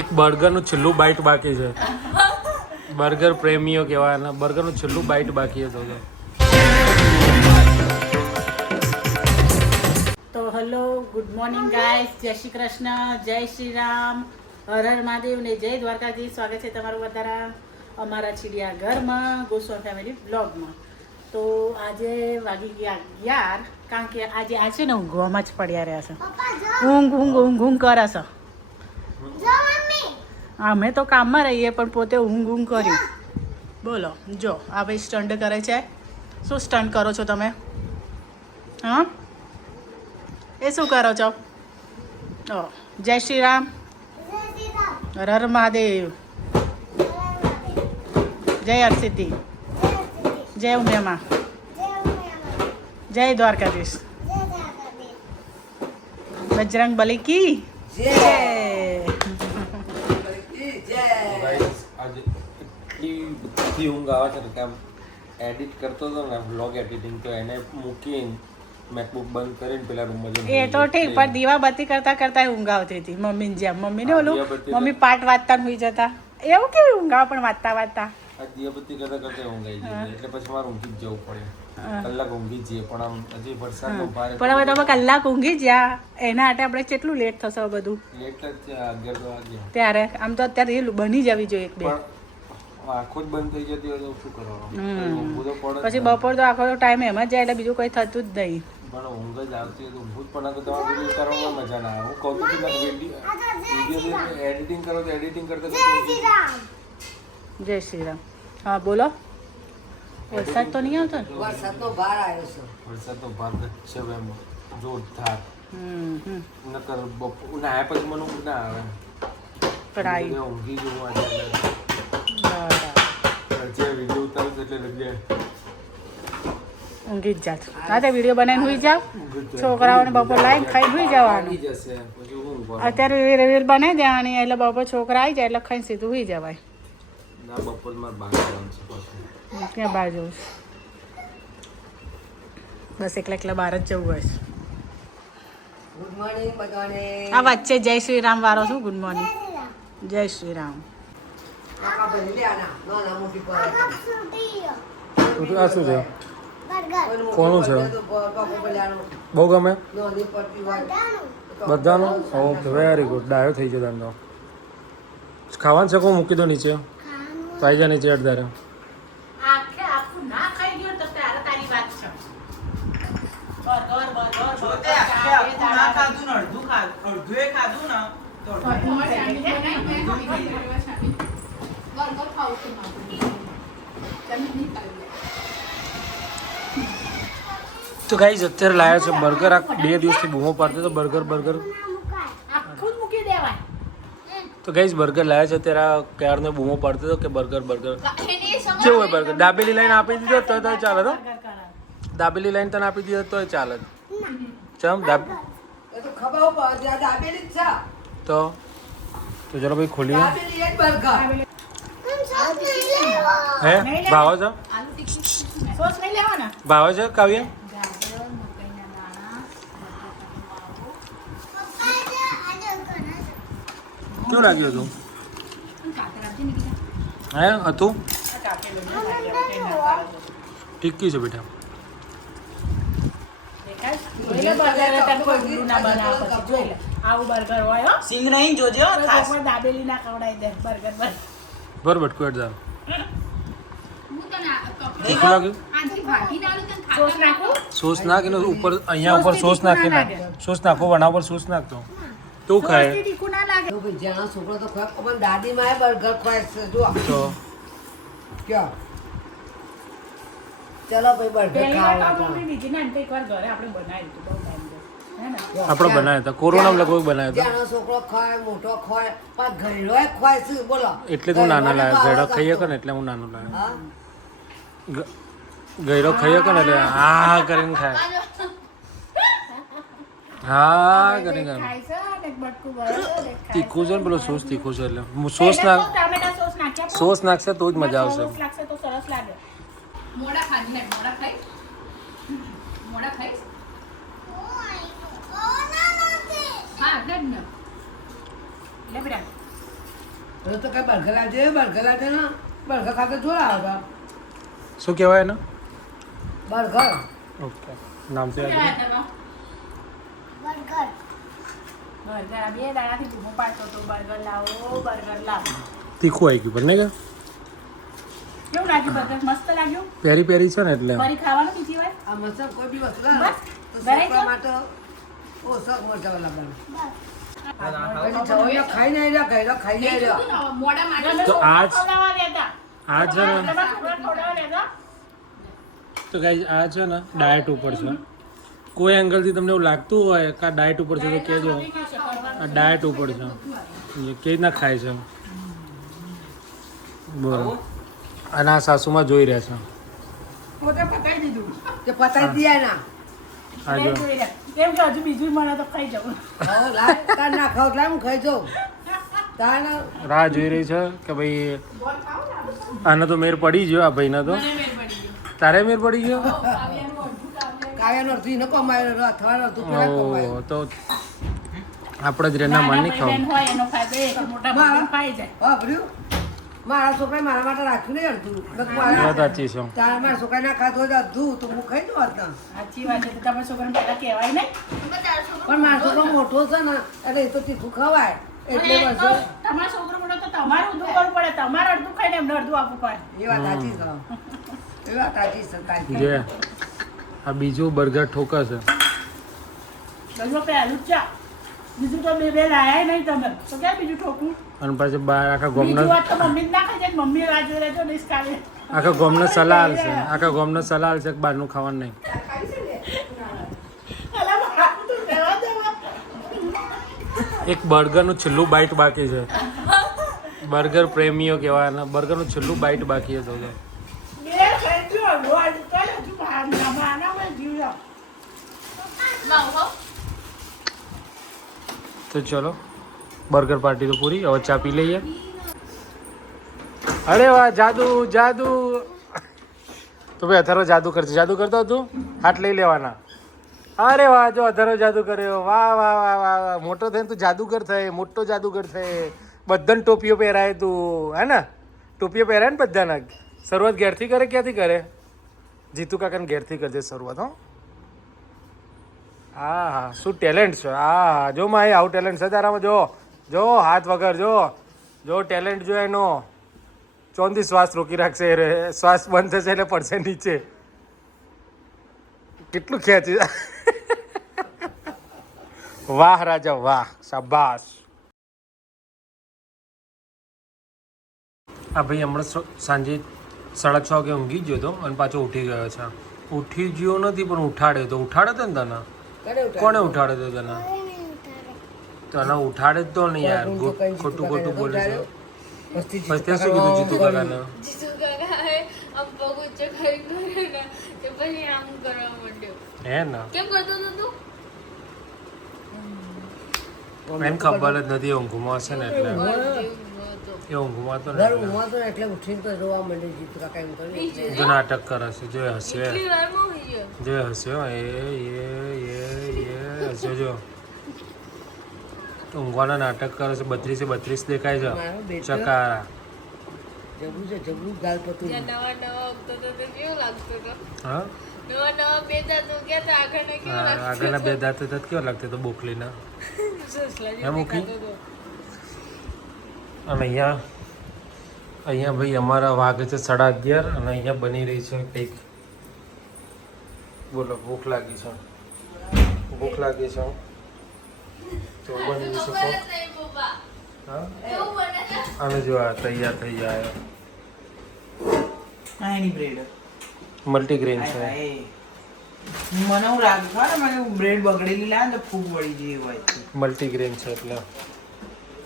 એક બર્ગરનું છેલ્લું બાઈટ બાકી છે. બર્ગર પ્રેમીઓ કહેવાય, બર્ગરનું છેલ્લું બાઈટ બાકી હતો. તો હેલો, ગુડ મોર્નિંગ ગાઈસ, જય શ્રી કૃષ્ણ, જય શ્રી રામ, હર હર મહાદેવ ને જય દ્વારકાધીશ. સ્વાગત છે તમારું બધા અમારા ચીડિયા ઘરમાં, ગોસ્વામી ફેમિલી બ્લોગમાં. તો આજે વાગી ગયા 11, કારણ કે આજે આ છે ને ઊંઘવામાં જ પડ્યા રહ્યા છે. ઊંઘ કરે છે. અમે તો કામમાં રહીએ પણ પોતે ઊંઘ કર્યું. બોલો, જો આ ભાઈ સ્ટન્ટ કરે છે. શું સ્ટન્ટ કરો છો તમે? હા, એ શું કરો છો? જય શ્રી રામ, હર હર મહાદેવ, જય હરસિદ્ધિ, જય ઉમિયામાં, જય દ્વારકાધીશ, બજરંગ બલી કી જય. આજે એટલી ઊંઘ આવે છે કે આમ એડિટ કરતો હતો ને, વ્લોગ એડિટિંગ, તો એને મૂકીને મેકબુક બંધ કરીને પેલા રૂમમાં જઈને એ તો ઠીક, પણ દીવાબત્તી કરતા કરતા ઊંઘ આવતી હતી મમ્મીને જેમ. મમ્મીને ઓલું મમ્મી પાઠ વાંચતા હોઈ જતા, એવું કેવી ઊંઘ આવે પણ વાંચતા વાંચતા. આ દીવાબત્તી કરતા કરતા ઊંઘ આવી ગઈ, એટલે પછી મારે ઊંઘી જ જવું પડે. કલાક ઊંઘી જઈએ, પણ આમ હજી વરસાદનો ભારે. પણ હવે તમે કલાક ઊંઘી જ્યા એના માટે આપણે કેટલું લેટ થશે બધું. લેટ જ છે, 11 વાગ્યા ત્યારે આમ તો અત્યારે એ બની જવી જોઈએ એક બે. આંખો જ બંધ થઈ જતી હોય તો શું કરવાનું? પછી બપોર તો આખો ટાઈમ એમ જ જાય એટલે બીજું કંઈ થતું જ નહીં. પણ ઊંઘ જ આવતી હોય તો ઊંઘ જ પણ તો તમારે વિડીયો કરવામાં મજા ના આવે. હું કહું છું કે વિડીયો એડિટિંગ કરો તો એડિટિંગ કરતા જય શ્રી રામ. હા બોલો. વરસાદ તો નહીં આવતો ને? વરસાદનો ભાર આવ્યો છે. વરસાદ તો ભાર છે એમ જોરદાર. નકર ઉનાળા પછી મને ઊંઘ ના આવે. પણ ઊંઘી જવું આજે જે વિડીયો ઉતારું એટલે લગ્યા ઊંઘી જ જાત. હા, તો વિડીયો બનાવીને સુઈ જાવ, છોકરાઓને બપોર લાવીને ખાઈને સુઈ જવાનું. અત્યારે રીલ બનાવી દેવાની એટલે બપોર છોકરા આવી જાય એટલે ખાઈને સીધું સુઈ જવાય. ના, બપોર મારે બહાર જવાનું છે. ક્યાં બહાર જવું? બસ એકલા બહાર જ જવું હોય. ગુડ મોર્નિંગ બધાને. આ વચ્ચે જય શ્રી રામ વાળો શું? ગુડ મોર્નિંગ, જય શ્રી રામ. કાકા ભરી લે આના નાના મોટી પર આ શું છે? કોનું છે? બહુ ગમે બધાનું? Okay, very good. ડાયો થઈ જાય ધંધો. ખાવાનું છે? કોઈ મૂકી દો નીચે, પાઈ જાય નીચે અડધારે. તો ગાઈઝ અત્યારે લાયા છે બર્ગર. આ 2 દિવસથી બૂમો પાડતો તો બર્ગર. તો ગાઈઝ બર્ગર લાયા છે અત્યારે. ક્યારનો બૂમો પાડતો હતો કે બર્ગર. કેવું હોય બર્ગર? દાબેલી લાઈન આપી દીધો તો ચાલે તો? દાબેલી લાઈન તને આપી દીધો તો ચાલે? ચમ તો ચલો ભાઈ ખોલીએ. હે ભાવ છે? ભાવ છે કાવ્ય? કેવું લાગ્યું હતું? હે હતું? ટીક્કી છે બેટા. સિંગ નહીં જોજો, દાબેલી ના ખવડાવી દે. બર્ગર બરોબર કોઈ જાવ. તીખું લાગ્યું? સોસ નાખીને ઉપર, અહીંયા ઉપર સોસ નાખીને, સોસ નાખો વણા પર સોસ નાખતો તું ખાય જ્યાં છોકરો તો ખોય પણ દાદી માં બર્ગર ખોય છે જો તો ક્યાં ચલો ભાઈ બર્ગર ખાવા આપણે બનાવ્યા હતા કોરોના લગભગ બનાવ્યા હતા. જ્યાં છોકરો ખાય મોટો ખાય પણ ઘરેડો ખોય છે બોલો. એટલે તું નાના લાવ્યો. ગયડો ખાઈએ કે ને એટલે હું નાનો લાવ્યો. ગયડો ખાઈએ કે ને એટલે હા કરીને ખાય. હા કરીને તીખું છે ને પેલો સોસ તીખું છે એટલે સોસ નાખશે તો જ મજા આવશે. મોડા ખાઈ મોડા ખાઈશ હા ગડ ને લે બેટા તો કઈ બર્ગર લાવજે ને બર્ગર ખાતે જોડા આવે શું કહેવાય એને? બર્ગર ઓકે, નામ છે બર્ગર આ બે દાડાથી બૂમો પાડતો હતો બર્ગર લાવો બર્ગર લાવો. તીખું આવી ગયું પણ નહીં કેવું લાગ્યું બર્ગર? મસ્ત લાગ્યું. પેરી પેરી છે ને એટલે ફરી ખાવાનું બીજી વાર? આ મસા કોઈ બી વસ્તુ બસ, લાવે તો ઘરે છોકરા જ? માટે ઓછા મરચાં લાવવાનું પછી જવાઈને ખાઈ નહીં રહ્યા ગયેલા ખાઈ નહીં રહ્યા તો આજ ખવડાવવા દેતા. આ છે ને ખવડાવવા દેતા. તો ગાઈઝ આ છે ને ડાયટ ઉપર છે. કોઈ એંગલથી તમને એવું લાગતું હોય કે આ ડાયટ ઉપર છે તો કહેજો. આ ડાયટ ઉપર છે, કેવી રીતના ખાય છે બરોબર. અને આ સાસુમાં જોઈ રહ્યા છે. પોતે પકાઈ દીધું. તે પતાવી દે ના આ જો કેમ કે હજુ બીજું મળે તો ખાઈ જવું. હવે લાય તાર ના ખાવ એટલે હું ખાઈ જાઉં તાર ના રાહ જોઈ રહી છે કે ભાઈ આને તો મેર પડી ગયો. આ ભાઈને તો તારે મેર પડી ગયો. કાયાનો અર્થ ન કમાયો અથવાડો તું પેલા કમાયો ઓ તો આપણે જ રેના માન નહીં ખાવું. હોય એનો ફાયદો એ કે મોટા ભાઈને ખાઈ જાય. વાપર્યું મારા છોકરાએ મારા માટે રાખ્યું નહીં અડધું વાત સાચી છે. તારા મારા છોકરા ના ખાધો હોય તો અડધું તો હું ખાઈ દઉં હતા સાચી વાત છે. તો તમે છોકરાને પહેલા કહેવાય નહીં. પણ મારો છોકરો મોટો છે ને એટલે એ તો તીખું ખવાય એટલે પણ એ બસ તો તમારો છોકરો મોટો તો તમારે ઊંધું કરવું પડે. તમારે અડધું ખાઈને એમને અડધું આપવું પડે. એ વાત સાચી છે એ વાત સાચી છે તારી જે આ બીજું બર્ગર ઠોકા છે. બસ પહેલું જ ચા. બીજું તો બે લાયા નહીં તમે તો ક્યાં બીજું ઠોકું. અને પછી બહાર આખા બીજું ગોમનો વાત તો મમ્મી જ ના ખાઈ જાય. મમ્મી રાજુ રહેજો નહીં કાલે. આખા ગોમનો સલાહ હાલશે. આખા ગોમનો સલાહ હાલશે કે બહારનું ખાવાનું નહીં. અલા, બાપુ તું રહેવા દેવા. એક બર્ગરનું છેલ્લું બાઈટ બાકી છે. બર્ગર પ્રેમીઓ કહેવાય. બર્ગરનું છેલ્લું બાઈટ બાકી છે. તો બે ખાઈ ગયો. રોજ તો હજુ આનામાં જીવ જાવ. તો ચલો બર્ગર પાર્ટી તો પૂરી. હવે ચા પી લઈએ. અરે વાહ, જાદુ જાદુ. તો ભાઈ અથર્વ જાદુ કરશે. જાદુ કરતો તું હાથ લઈ લેવાના. અરે વાહ, જો અથર્વ જાદુ કર્યો. વાહ વાહ વાહ વાહ વાહ. મોટો થઈને તું જાદુગર થાય. મોટો જાદુગર થાય. બધાને ટોપીઓ પહેરાય તું, હે ને? ટોપીઓ પહેરાય ને બધાને. શરૂઆત ઘેરથી કરે ક્યાંથી કરે? જીતુ કાકાને ઘેરથી કરજે શરૂઆત. હો હા હા, શું ટેલેન્ટ છે. હા હા, જો માં આવું ટેલેન્ટ છે તારામાં. જો જો હાથ વગર જો જો ટેલેન્ટ જો એનો. ચોંધી શ્વાસ રોકી રાખશે. શ્વાસ બંધ થશે એટલે પડશે નીચે. કેટલું ખેંચી. વાહ રાજા વાહ, શાબાશ. આ ભાઈ હમણાં સાંજે 6:30 વાગે ઊંઘી ગયો હતો અને પાછો ઉઠી ગયો છે. ઉઠી ગયો નથી પણ ઉઠાડ્યો તો. ઉઠાડ્યો હતો ને તને? કોને ઉઠાડ્યો હતો તને? તને ઉઠાડે જ તો નહીં યાર. ખોટું ખોટું બોલે છે. પછી ત્યાં શું કીધું જીતુ કાકાને? જીતુ કાકાએ આમ પગ ઊંચો કરી કર્યો ને કે પછી આમ કરવા માંડ્યો. હે ને? કેમ કરતો હતો તું? એને ખબર જ નથી ઊંઘમાં હશે ને એટલે. એ ઊંઘમાં તો ને ઘર એટલે. ઊંઘમાં તો એટલે ઉઠીને તો જોવા માંડે જીતુ કાકા એમ કર્યું જો નાટક કરે છે. જો હસે એટલી વારમાં હોઈ ગયો. જો હસ્યો. એ હસ્યો. જો ઊંઘવાના નાટક કરે છે. 32 દેખાય છે. ચકારા. જબરું છે જબરું ગાલ પતું જ્યાં નવા નવા ઉગતો હતો તો કેવું લાગતું હતું? હા, નવા નવા બે દાંત ઉગ્યા હતા આગળના કેવું લાગતું આગળના બે દાંત હતા કેવા લાગતા તો બોકલીના. સસલા એમ મૂકી? દેખાતો હતો. અને અહીંયા ભાઈ અમારા વાગે છે 11:30 અને અહીંયા બની રહી છે કંઈક. બોલો, ભૂખ લાગી છે. ભૂખ લાગી છે તો બની તો શકો. ખબર જ નહીં પપ્પા. હા, કેવું બને છે? અને જો આ તૈયાર થઈ જાય. એની બ્રેડ મલ્ટીગ્રેન છે. મને એવું લાગે ખબર મને બ્રેડ બગડેલી લાવે ને તો ફૂગ વળી જેવી હોય છે. મલ્ટીગ્રેન છે એટલે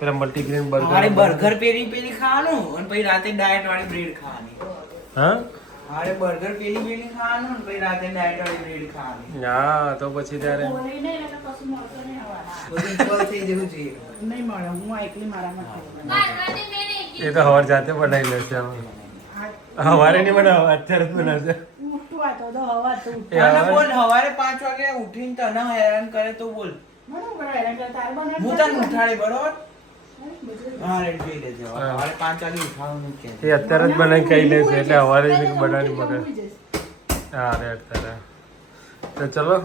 પેલા મલ્ટીગ્રેન મારે બર્ગર. બર્ગર પેલી ખાવાનું અને પછી રાતે ડાયટ વાળી બ્રેડ ખાવાની. હા મારે બર્ગર પેલી ખાવાનું અને પછી રાતે ડાયટ વાળી બ્રેડ ખાવાની. હા, તો પછી ત્યારે બોલી નહીં એટલે કશું મળતો નહીં હવાના. બધું ઇક્વલ થઈ જવું જોઈએ. નહીં મળે. હું એકલી મારામાં ખાઈ બારમાંથી મેં નહીં એ તો હવાર જાતે બનાવી લે છે. હવારે નહીં બનાવે, અત્યારે જ બનાવશે. ઉઠતું આ તો હવા તો ઉઠ. એ અને હવે- બોલ સવારે 5 વાગે ઉઠીને તને હેરાન કરે તો બોલ બરાબર હેરાન કરે તારે બનાવી હું તને ઉઠાડે બરોબર હા રેડી જોઈ લેજો હા. હવે 5 વાગે ઉઠાવવાનું છે એ અત્યારે જ બનાવી ખાઈ લે છે એટલે અમારે બનાવી મગર હા રે અત્યારે તો ચલો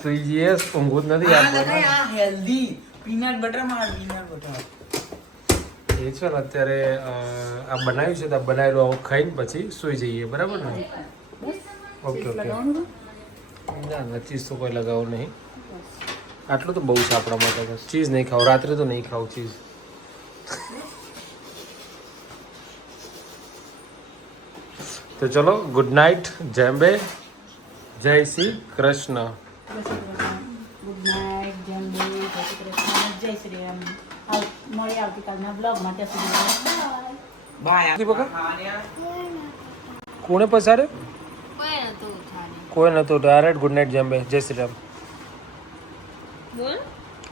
સુઈ જઈએ ઊંઘવું જ નથી આ યાર લગાય આ હેલ્ધી પીનટ બટર માં પીનટ બટર એ છે ને અત્યારે આ બનાવ્યું છે તો આ બનાવેલું આવું ખાઈને પછી સુઈ જઈએ બરાબર ને ઓકે ઓકે ના ના ચીઝ તો કોઈ લગાવું નહીં આટલું તો બહુ છે આપણા માટે બસ ચીઝ નહીં ખાવ રાત્રે તો નહીં ખાવું ચીઝ તો ચલો ગુડ નાઇટ જેમ્બે જય શ્રી કૃષ્ણ ગુડ નાઇટ જય શ્રી કૃષ્ણ જય શ્રી રામ મળીએ આવતીકાલના બ્લોગમાં ત્યાં સુધી બાય દીપક? કોણે પસારે કોઈ નતું ઉઠાડે કોઈ નતું ડાયરેક્ટ ગુડ નાઇટ જેમ્બે જય શ્રી રામ બોલ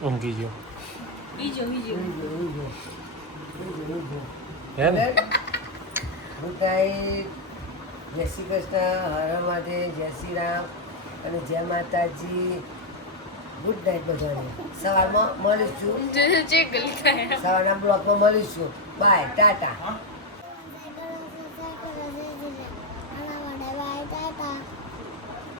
ઊંઘી ગયો બીજો હે ને ગુડ નાઇટ જય શ્રી કૃષ્ણ હર મહાદેવ જય શ્રી રામ અને જય માતાજી ગુડ નાઇટ બધાને સવારમાં મળીશું જે ગલતા સવારના બ્લોકમાં મળીશું બાય ટાટા